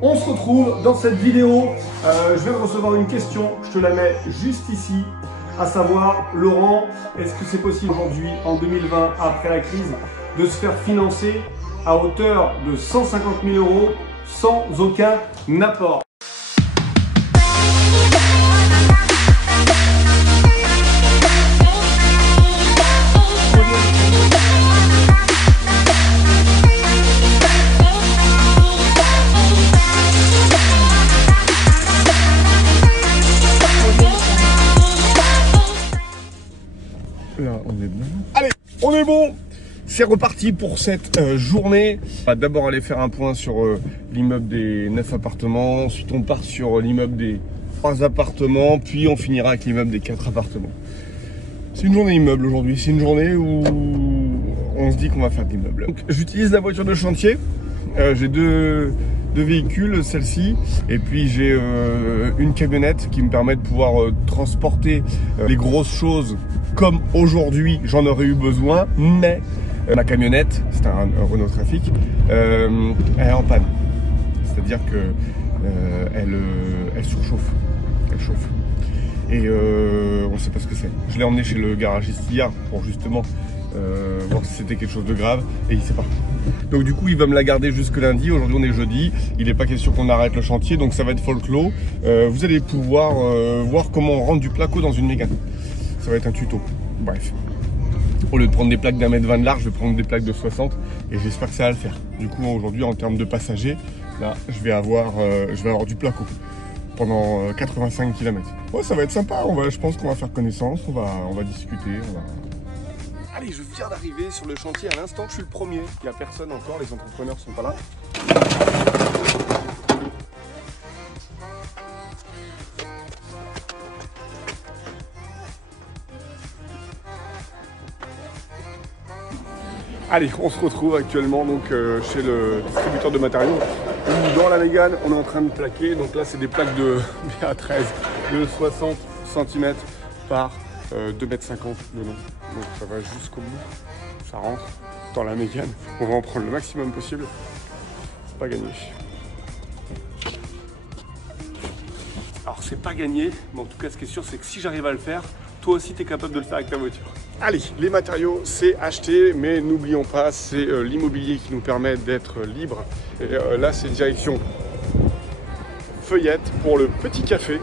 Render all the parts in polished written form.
On se retrouve dans cette vidéo. Je viens de recevoir une question, je te la mets juste ici. À savoir, Laurent, est-ce que c'est possible aujourd'hui, en 2020, après la crise, de se faire financer à hauteur de 150 000 € sans aucun apport? Là, on est bon. Allez, on est bon. C'est reparti pour cette journée. On va d'abord aller faire un point sur l'immeuble des 9 appartements. Ensuite, on part sur l'immeuble des 3 appartements. Puis, on finira avec l'immeuble des 4 appartements. C'est une journée immeuble aujourd'hui. C'est une journée où on se dit qu'on va faire de l'immeuble. Donc, j'utilise la voiture de chantier. J'ai deux véhicules, celle-ci, et puis j'ai une camionnette qui me permet de pouvoir transporter les grosses choses comme aujourd'hui j'en aurais eu besoin, mais ma camionnette, c'est un Renault Trafic, elle est en panne. C'est-à-dire que elle surchauffe, elle chauffe. Et on ne sait pas ce que c'est. Je l'ai emmené chez le garagiste hier pour justement voir si c'était quelque chose de grave, et il ne sait pas. Donc du coup il va me la garder jusque lundi. Aujourd'hui on est jeudi, il n'est pas question qu'on arrête le chantier, donc ça va être folklore. Vous allez pouvoir voir comment on rentre du placo dans une Mégane. Ça va être un tuto, bref. Au lieu de prendre des plaques d'1,20 m de large, je vais prendre des plaques de 60, et j'espère que ça va le faire. Du coup aujourd'hui en termes de passagers, là je vais avoir du placo pendant 85 km. Ouais, ça va être sympa, je pense qu'on va faire connaissance, on va discuter, Allez, je viens d'arriver sur le chantier à l'instant, je suis le premier. Il n'y a personne encore, les entrepreneurs ne sont pas là. Allez, on se retrouve actuellement donc, chez le distributeur de matériaux. Dans la Mégane, on est en train de plaquer. Donc là, c'est des plaques de BA13 de 60 cm par 2,50 m de long. Donc ça va jusqu'au bout. Ça rentre dans la Mégane. On va en prendre le maximum possible. C'est pas gagné. Alors c'est pas gagné, mais en tout cas ce qui est sûr, c'est que si j'arrive à le faire, toi aussi tu es capable de le faire avec ta voiture. Allez, les matériaux, c'est acheté, mais n'oublions pas, c'est l'immobilier qui nous permet d'être libre. Et là, c'est direction Feuillette pour le petit café.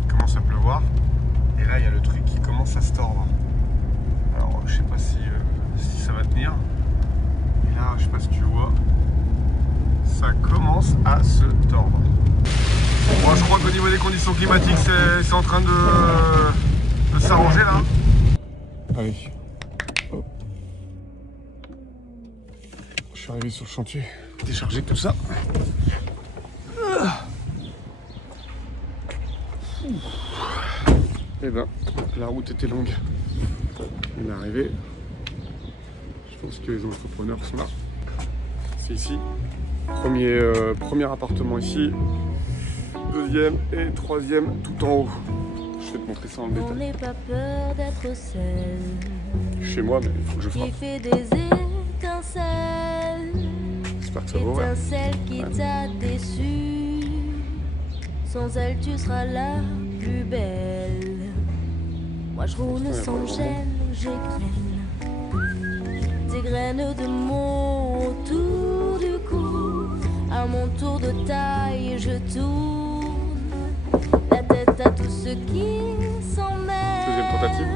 Il commence à pleuvoir. Et là, il y a le truc qui commence à se tordre. Alors, je sais pas si ça va tenir. Et là, je sais pas si tu vois, ça commence à se tordre. Bon, je crois qu'au niveau des conditions climatiques, c'est en train de s'arranger là. Allez. Hop. Je suis arrivé sur le chantier, décharger tout ça. Et ben, la route était longue. On est arrivé. Je pense que les entrepreneurs sont là. C'est ici. Premier appartement ici. Deuxième et troisième tout en haut. Je vais te montrer ça en détail. On n'est pas peur d'être seul. Chez moi, mais il faut que je frappe. Qui fait des étincelles. J'espère que ça va ouvrir. Étincelle qui t'a déçu. Sans elle, tu seras la plus belle. Moi, je roule sans gêne, j'égrène. Des graines de mon tour du cou. À mon tour de taille, je tourne. La tête à tous ceux qui s'en mêlent. Deuxième tentative.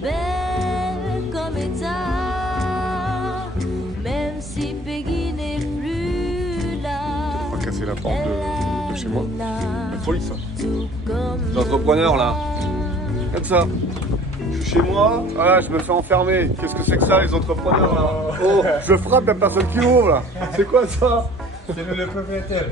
Belle comme état. Même si Peggy n'est plus là. On va casser la porte de chez moi. La folie ça. Tout comme Les entrepreneurs là. Regarde ça. Je suis chez moi, voilà, je me fais enfermer. Qu'est-ce que c'est que ça les entrepreneurs là? Oh, je frappe, la personne qui ouvre là. C'est quoi ça? C'est le propriétaire.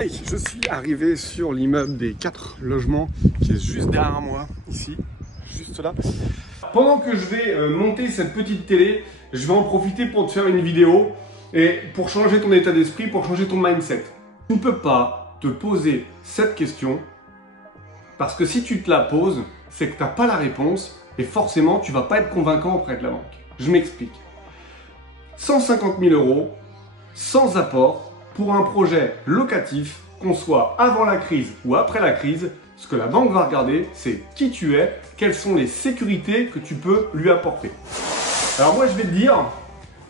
Allez, je suis arrivé sur l'immeuble des 4 logements qui est juste derrière moi, ici, juste là. Pendant que je vais monter cette petite télé, je vais en profiter pour te faire une vidéo et pour changer ton état d'esprit, pour changer ton mindset. Tu ne peux pas te poser cette question parce que si tu te la poses, c'est que tu n'as pas la réponse et forcément, tu ne vas pas être convaincant auprès de la banque. Je m'explique. 150 000 € sans apport pour un projet locatif, qu'on soit avant la crise ou après la crise, ce que la banque va regarder, c'est qui tu es, quelles sont les sécurités que tu peux lui apporter. Alors moi, je vais te dire,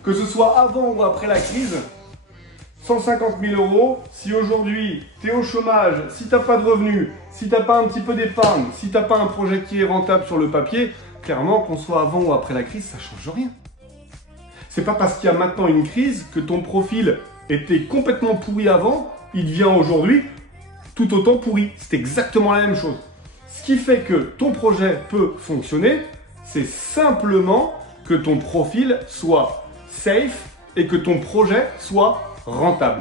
que ce soit avant ou après la crise, 150 000 €, si aujourd'hui tu es au chômage, si tu n'as pas de revenus, si tu n'as pas un petit peu d'épargne, si tu n'as pas un projet qui est rentable sur le papier, clairement, qu'on soit avant ou après la crise, ça ne change rien. C'est pas parce qu'il y a maintenant une crise que ton profil était complètement pourri avant, il devient aujourd'hui tout autant pourri. C'est exactement la même chose. Ce qui fait que ton projet peut fonctionner, c'est simplement que ton profil soit safe et que ton projet soit rentable.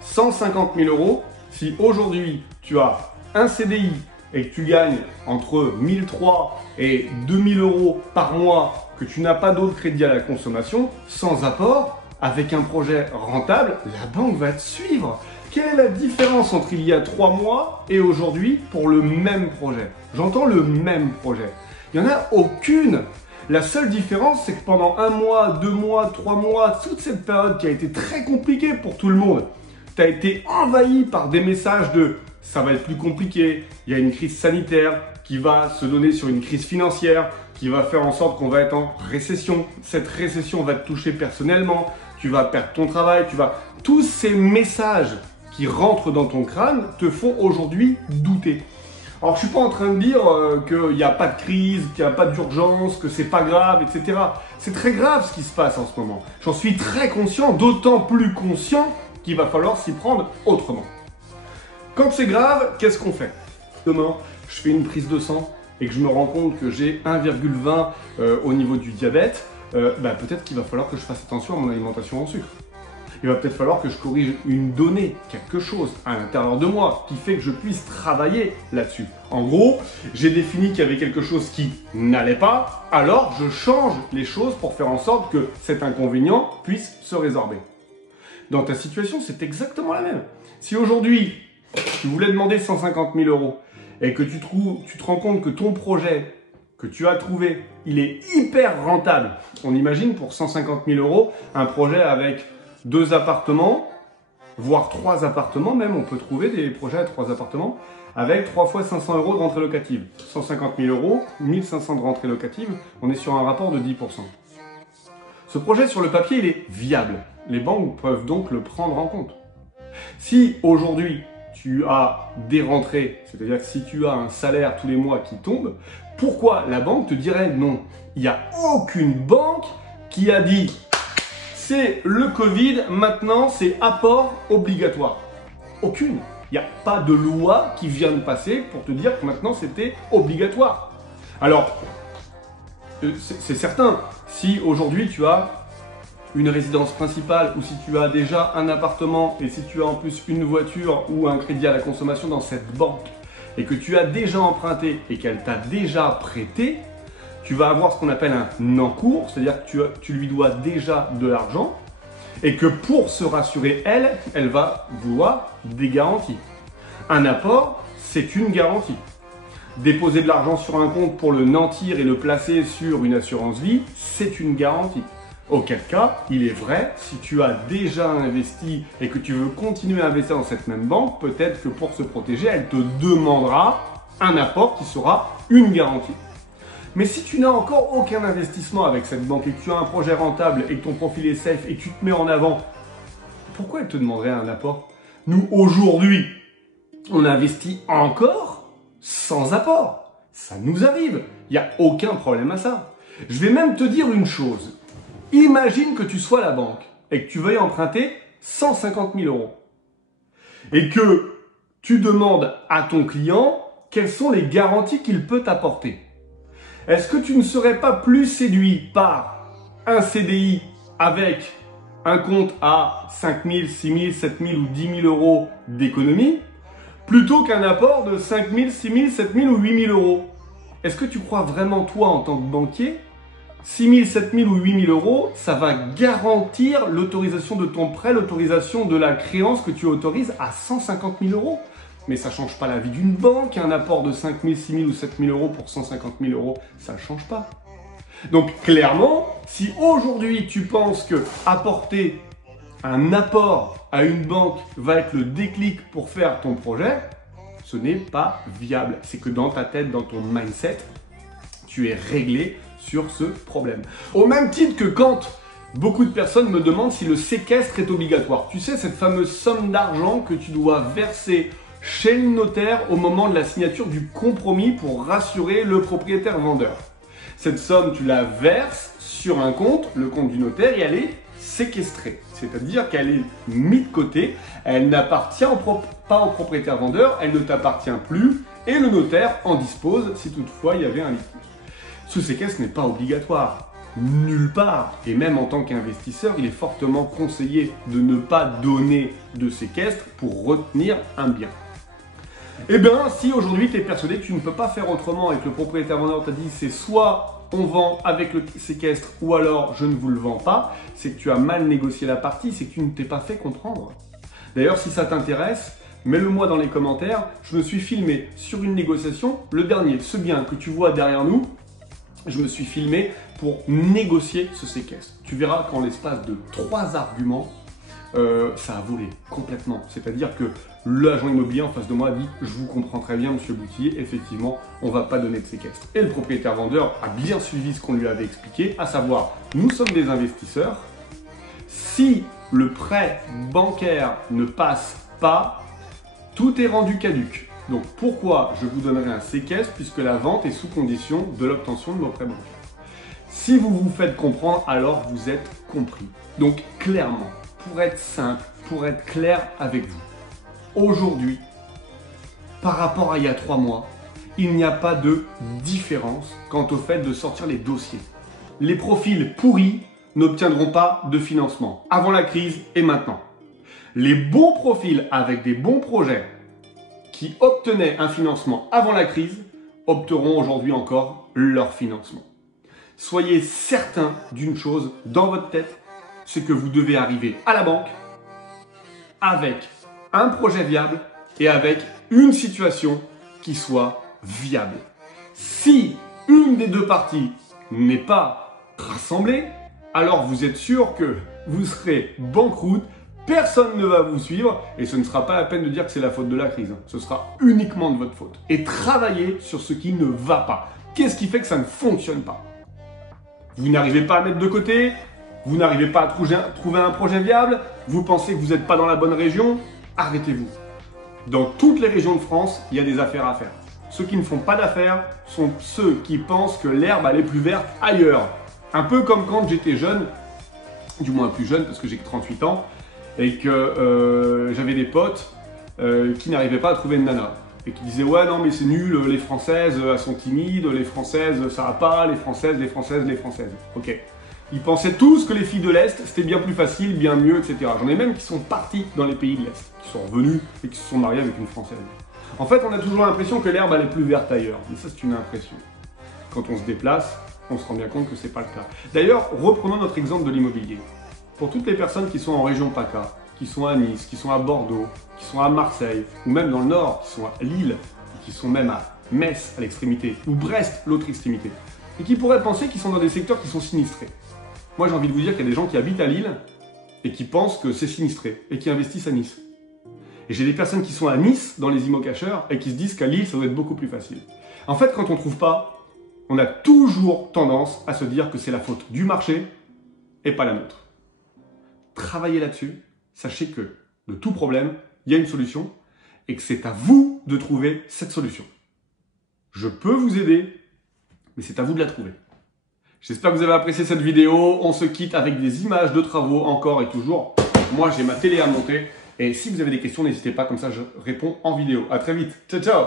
150 000 €, si aujourd'hui tu as un CDI et que tu gagnes entre 1 300 et 2 000 € par mois, que tu n'as pas d'autre crédit à la consommation, sans apport, avec un projet rentable, la banque va te suivre. Quelle est la différence entre il y a 3 mois et aujourd'hui pour le même projet? J'entends le même projet. Il n'y en a aucune. La seule différence, c'est que pendant 1 mois, 2 mois, 3 mois, toute cette période qui a été très compliquée pour tout le monde, tu as été envahi par des messages de « ça va être plus compliqué, il y a une crise sanitaire qui va se donner sur une crise financière, qui va faire en sorte qu'on va être en récession. Cette récession va te toucher personnellement, tu vas perdre ton travail, tu vas… » Tous ces messages qui rentrent dans ton crâne te font aujourd'hui douter. Alors, je ne suis pas en train de dire qu'il n'y a pas de crise, qu'il n'y a pas d'urgence, que c'est pas grave, etc. C'est très grave ce qui se passe en ce moment. J'en suis très conscient, d'autant plus conscient qu'il va falloir s'y prendre autrement. Quand c'est grave, qu'est-ce qu'on fait? Demain, je fais une prise de sang et que je me rends compte que j'ai 1,20 au niveau du diabète, peut-être qu'il va falloir que je fasse attention à mon alimentation en sucre. Il va peut-être falloir que je corrige une donnée, quelque chose à l'intérieur de moi qui fait que je puisse travailler là-dessus. En gros, j'ai défini qu'il y avait quelque chose qui n'allait pas, alors je change les choses pour faire en sorte que cet inconvénient puisse se résorber. Dans ta situation, c'est exactement la même. Si aujourd'hui, tu voulais demander 150 000 € et que tu te rends compte que ton projet que tu as trouvé, il est hyper rentable. On imagine pour 150 000 € un projet avec 2 appartements, voire 3 appartements même, on peut trouver des projets à 3 appartements, avec 3 fois 500 € de rentrée locative. 150 000 €, 1500 de rentrée locative, on est sur un rapport de 10%. Ce projet sur le papier, il est viable. Les banques peuvent donc le prendre en compte. Si aujourd'hui, tu as des rentrées, c'est-à-dire que si tu as un salaire tous les mois qui tombe, pourquoi la banque te dirait non? Il n'y a aucune banque qui a dit c'est le Covid, maintenant c'est apport obligatoire. Aucune. Il n'y a pas de loi qui vient de passer pour te dire que maintenant c'était obligatoire. Alors, c'est certain, si aujourd'hui tu as une résidence principale ou si tu as déjà un appartement et si tu as en plus une voiture ou un crédit à la consommation dans cette banque et que tu as déjà emprunté et qu'elle t'a déjà prêté, tu vas avoir ce qu'on appelle un encours, c'est-à-dire que tu lui dois déjà de l'argent et que pour se rassurer, elle va vouloir des garanties. Un apport, c'est une garantie. Déposer de l'argent sur un compte pour le nantir et le placer sur une assurance vie, c'est une garantie. Auquel cas, il est vrai, si tu as déjà investi et que tu veux continuer à investir dans cette même banque, peut-être que pour se protéger, elle te demandera un apport qui sera une garantie. Mais si tu n'as encore aucun investissement avec cette banque et que tu as un projet rentable et que ton profil est safe et que tu te mets en avant, pourquoi elle te demanderait un apport? Nous, aujourd'hui, on investit encore sans apport. Ça nous arrive. Il n'y a aucun problème à ça. Je vais même te dire une chose. Imagine que tu sois la banque et que tu veuilles emprunter 150 000 € et que tu demandes à ton client quelles sont les garanties qu'il peut t'apporter. Est-ce que tu ne serais pas plus séduit par un CDI avec un compte à 5 000, 6 000, 7 000 ou 10 000 euros d'économie, plutôt qu'un apport de 5 000, 6 000, 7 000 ou 8 000 euros. Est-ce que tu crois vraiment, toi, en tant que banquier, 6 000, 7 000 ou 8 000 euros, ça va garantir l'autorisation de ton prêt, l'autorisation de la créance que tu autorises à 150 000 euros? Mais ça ne change pas la vie d'une banque, un apport de 5 000, 6 000 ou 7 000 euros pour 150 000 euros, ça ne change pas. Donc clairement, si aujourd'hui tu penses que apporter un apport à une banque va être le déclic pour faire ton projet, ce n'est pas viable. C'est que dans ta tête, dans ton mindset, tu es réglé sur ce problème. Au même titre que quand beaucoup de personnes me demandent si le séquestre est obligatoire. Tu sais, cette fameuse somme d'argent que tu dois verser chez le notaire au moment de la signature du compromis pour rassurer le propriétaire vendeur. Cette somme, tu la verses sur un compte, le compte du notaire, et elle est séquestrée. C'est-à-dire qu'elle est mise de côté, elle n'appartient pas au propriétaire vendeur, elle ne t'appartient plus, et le notaire en dispose si toutefois il y avait un litige. Ce séquestre n'est pas obligatoire, nulle part. Et même en tant qu'investisseur, il est fortement conseillé de ne pas donner de séquestre pour retenir un bien. Eh bien, si aujourd'hui tu es persuadé que tu ne peux pas faire autrement et que le propriétaire vendeur t'a dit c'est soit on vend avec le séquestre ou alors je ne vous le vends pas, c'est que tu as mal négocié la partie, c'est que tu ne t'es pas fait comprendre. D'ailleurs, si ça t'intéresse, mets-le-moi dans les commentaires. Je me suis filmé sur une négociation, le dernier, ce bien que tu vois derrière nous, je me suis filmé pour négocier ce séquestre. Tu verras qu'en l'espace de 3 arguments, ça a volé complètement. C'est-à-dire que l'agent immobilier en face de moi a dit « Je vous comprends très bien, monsieur Boutillier, effectivement, on ne va pas donner de séquestre. » Et le propriétaire vendeur a bien suivi ce qu'on lui avait expliqué, à savoir, nous sommes des investisseurs. Si le prêt bancaire ne passe pas, tout est rendu caduc. Donc pourquoi je vous donnerai un séquestre puisque la vente est sous condition de l'obtention de nos prêts bancaires. Si vous vous faites comprendre, alors vous êtes compris. Donc clairement, pour être simple, pour être clair avec vous, aujourd'hui, par rapport à il y a 3 mois, il n'y a pas de différence quant au fait de sortir les dossiers. Les profils pourris n'obtiendront pas de financement avant la crise et maintenant. Les bons profils avec des bons projets qui obtenaient un financement avant la crise obtiendront aujourd'hui encore leur financement. Soyez certain d'une chose dans votre tête, c'est que vous devez arriver à la banque avec un projet viable et avec une situation qui soit viable. Si une des deux parties n'est pas rassemblée, alors vous êtes sûr que vous serez banqueroute, personne ne va vous suivre et ce ne sera pas la peine de dire que c'est la faute de la crise. Ce sera uniquement de votre faute. Et travaillez sur ce qui ne va pas. Qu'est-ce qui fait que ça ne fonctionne pas? Vous n'arrivez pas à mettre de côté, vous n'arrivez pas à trouver un projet viable, vous pensez que vous n'êtes pas dans la bonne région, arrêtez-vous. Dans toutes les régions de France, il y a des affaires à faire. Ceux qui ne font pas d'affaires sont ceux qui pensent que l'herbe elle est plus verte ailleurs. Un peu comme quand j'étais jeune, du moins plus jeune parce que j'ai que 38 ans, et que j'avais des potes qui n'arrivaient pas à trouver une nana. Et qui disaient ouais non mais c'est nul, les Françaises elles sont timides, les Françaises ça va pas, les Françaises. Ok. Ils pensaient tous que les filles de l'Est c'était bien plus facile, bien mieux, etc. J'en ai même qui sont partis dans les pays de l'Est, qui sont revenus et qui se sont mariés avec une Française. En fait on a toujours l'impression que l'herbe elle est plus verte ailleurs, mais ça c'est une impression. Quand on se déplace, on se rend bien compte que c'est pas le cas. D'ailleurs, reprenons notre exemple de l'immobilier. Pour toutes les personnes qui sont en région PACA, qui sont à Nice, qui sont à Bordeaux, qui sont à Marseille, ou même dans le Nord, qui sont à Lille, qui sont même à Metz, à l'extrémité, ou Brest, l'autre extrémité, et qui pourraient penser qu'ils sont dans des secteurs qui sont sinistrés. Moi, j'ai envie de vous dire qu'il y a des gens qui habitent à Lille et qui pensent que c'est sinistré, et qui investissent à Nice. Et j'ai des personnes qui sont à Nice, dans les IMO-cacheurs, et qui se disent qu'à Lille, ça doit être beaucoup plus facile. En fait, quand on ne trouve pas, on a toujours tendance à se dire que c'est la faute du marché et pas la nôtre. Travaillez là-dessus. Sachez que de tout problème, il y a une solution et que c'est à vous de trouver cette solution. Je peux vous aider, mais c'est à vous de la trouver. J'espère que vous avez apprécié cette vidéo. On se quitte avec des images de travaux encore et toujours. Moi, j'ai ma télé à monter. Et si vous avez des questions, n'hésitez pas, comme ça je réponds en vidéo. À très vite. Ciao, ciao!